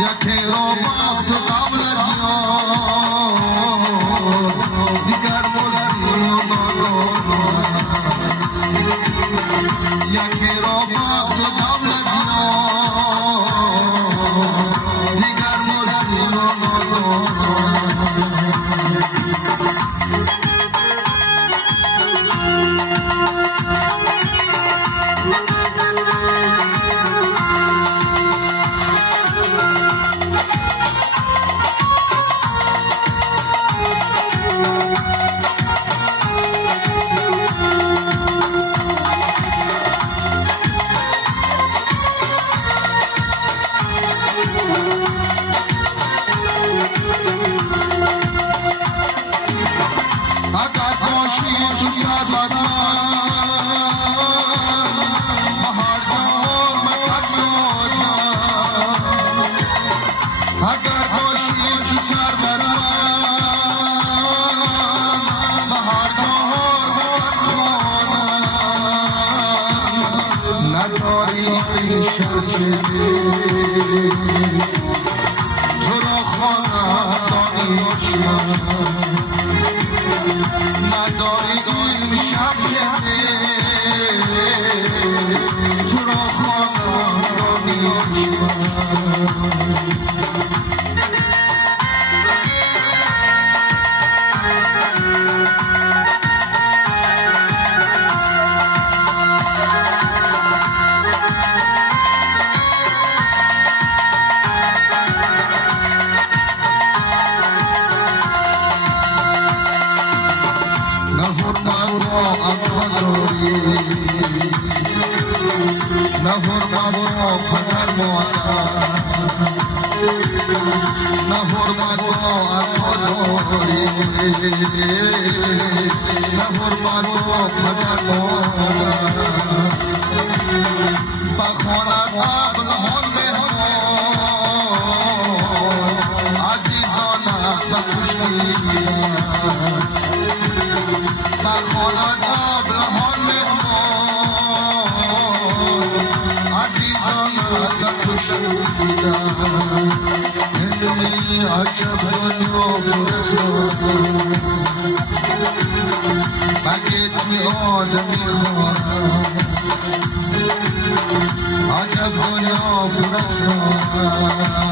یکی رو بافت قبل دیگر مزدی یکی رو بافت قبل دیگر مزدی تو را خواندانی نداری این شب تو را خواندانی نه حرمت با پدر مادر نه حرمت با عطاداری نه حرمت با پدر مادر بخواند قبل آن مهمان عزیزانم به کشتی گیرد بخواند قبل آن مهمان عزیزانم به کشتی گیرد عجب دنیا فرستاد مگه توی آدمی خواهد عجب دنیا فرستاد